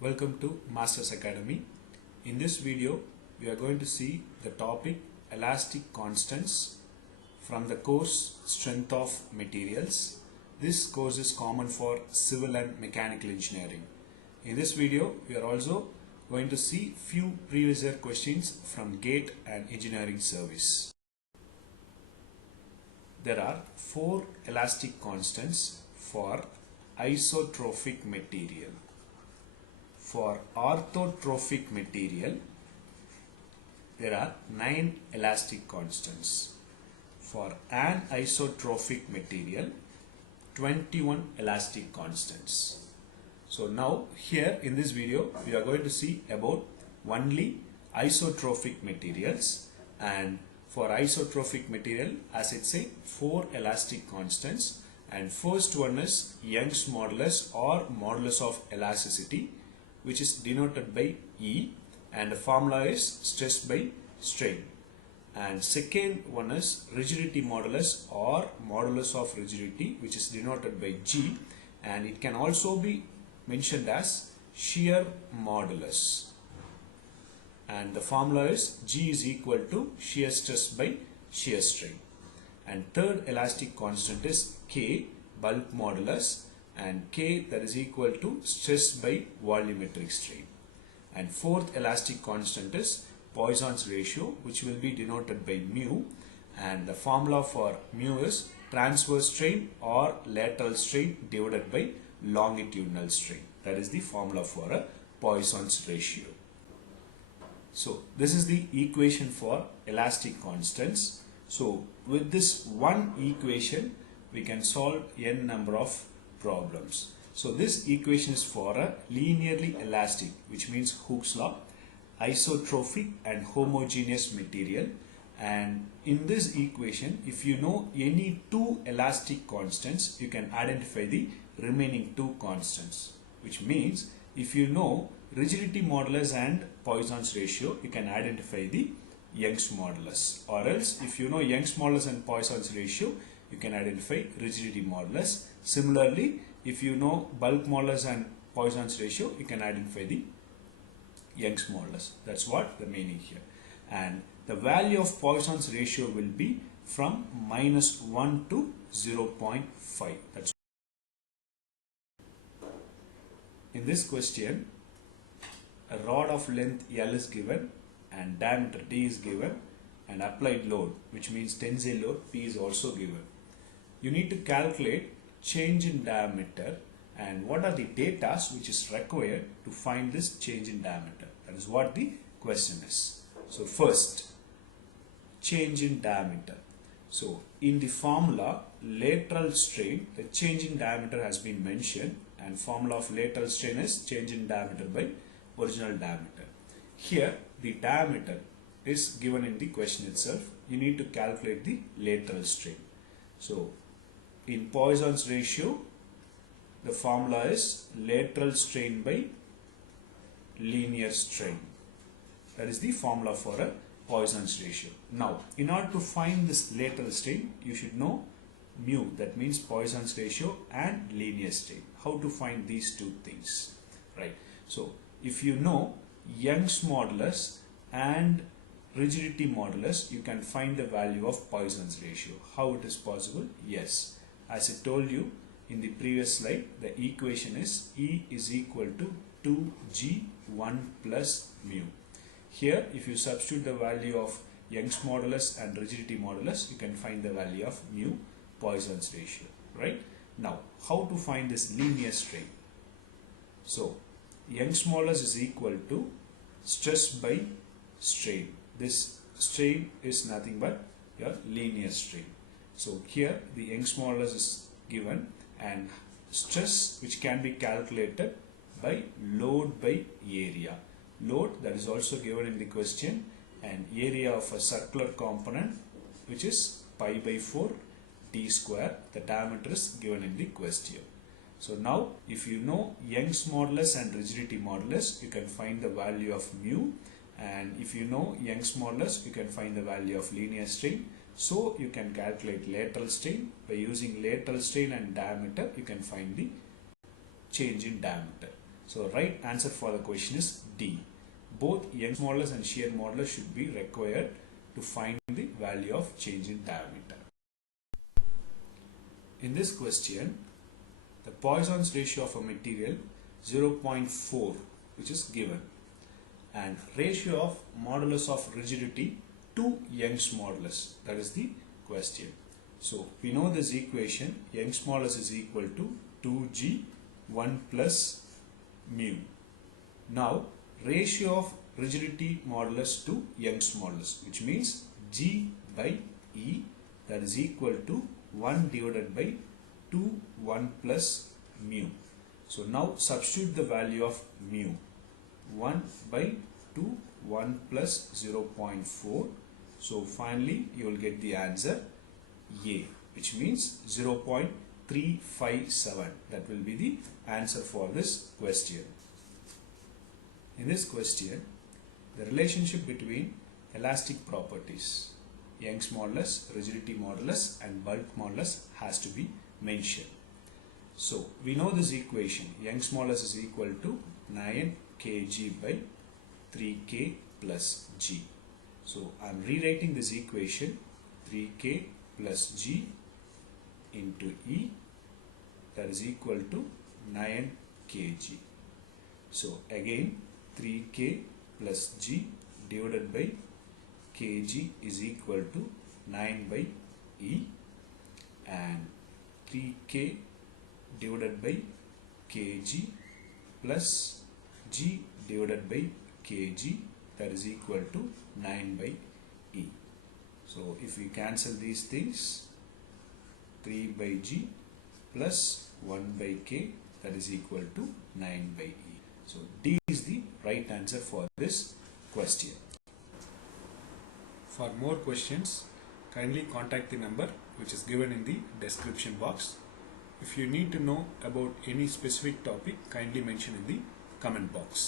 Welcome to MastersAcademy. In this video, we are going to see the topic elastic constants from the course Strength of Materials. This course is common for civil and mechanical engineering. In this video, we are also going to see few previous year questions from GATE and Engineering Service. There are 4 elastic constants for isotrophic material. For orthotrophic material, there are 9 elastic constants. For anisotrophic material, 21 elastic constants. So now here in this video, we are going to see about only isotrophic materials, and for isotrophic material, as it say, 4 elastic constants, and first one is Young's modulus or modulus of elasticity, which is denoted by E, and the formula is stress by strain. And second one is rigidity modulus or modulus of rigidity, which is denoted by G, and it can also be mentioned as shear modulus, and the formula is G is equal to shear stress by shear strain. And third elastic constant is K, bulk modulus, and K, that is equal to stress by volumetric strain. And fourth elastic constant is Poisson's ratio, which will be denoted by mu, and the formula for mu is transverse strain or lateral strain divided by longitudinal strain. That is the formula for a Poisson's ratio. So this is the equation for elastic constants. So with this one equation, we can solve n number of problems. So this equation is for a linearly elastic, which means Hooke's law, isotrophic and homogeneous material. And in this equation, if you know any 2 elastic constants, you can identify the remaining 2 constants, which means if you know rigidity modulus and Poisson's ratio, you can identify the Young's modulus, or else if you know Young's modulus and Poisson's ratio, you can identify rigidity modulus. Similarly, if you know bulk modulus and Poisson's ratio, you can identify the Young's modulus. That's what the meaning here. And the value of Poisson's ratio will be from -1 to 0.5. That's in this question, a rod of length L is given and diameter D is given, and applied load, which means tensile load, P is also given. You need to calculate change in diameter and what are the data which is required to find this change in diameter. That is what the question is. So first, change in diameter. So in the formula lateral strain, the change in diameter has been mentioned, and formula of lateral strain is change in diameter by original diameter. Here the diameter is given in the question itself. You need to calculate the lateral strain. So in Poisson's ratio, the formula is lateral strain by linear strain. That is the formula for a Poisson's ratio. Now, in order to find this lateral strain, you should know mu, that means Poisson's ratio, and linear strain. How to find these two things, right? So if you know Young's modulus and rigidity modulus, you can find the value of Poisson's ratio. How it is possible? Yes, as I told you in the previous slide, the equation is E is equal to 2G1 plus mu. Here, if you substitute the value of Young's modulus and rigidity modulus, you can find the value of mu, Poisson's ratio, right? Now, how to find this linear strain? So Young's modulus is equal to stress by strain. This strain is nothing but your linear strain. So here the Young's modulus is given, and stress, which can be calculated by load by area. Load, that is also given in the question, and area of a circular component, which is pi by 4 d square. The diameter is given in the question. So now if you know Young's modulus and rigidity modulus, you can find the value of mu, and if you know Young's modulus, you can find the value of linear strain. So you can calculate lateral strain. By using lateral strain and diameter, you can find the change in diameter. So right answer for the question is D. Both Young's modulus and shear modulus should be required to find the value of change in diameter. In this question, the Poisson's ratio of a material 0.4 which is given, and ratio of modulus of rigidity to Young's modulus, that is the question. So we know this equation, Young's modulus is equal to 2g 1 plus mu. Now ratio of rigidity modulus to Young's modulus, which means G by E, that is equal to 1 divided by 2 1 plus mu. So now substitute the value of mu, 1 by 2 1 plus 0.4. So finally you will get the answer A, which means 0.357. That will be the answer for this question. In this question, the relationship between elastic properties, Young's modulus, rigidity modulus and bulk modulus has to be mentioned. So we know this equation, Young's modulus is equal to 9 kg by 3k plus g. So I am rewriting this equation, 3k plus g into E, that is equal to 9 kg. So again 3k plus g divided by kg is equal to 9 by E, and 3k divided by kg plus g divided by kg, that is equal to 9 by E. So if we cancel these things, 3 by g plus 1 by k, that is equal to 9 by E. So D is the right answer for this question. For more questions, kindly contact the number which is given in the description box. If you need to know about any specific topic, kindly mention in the comment box.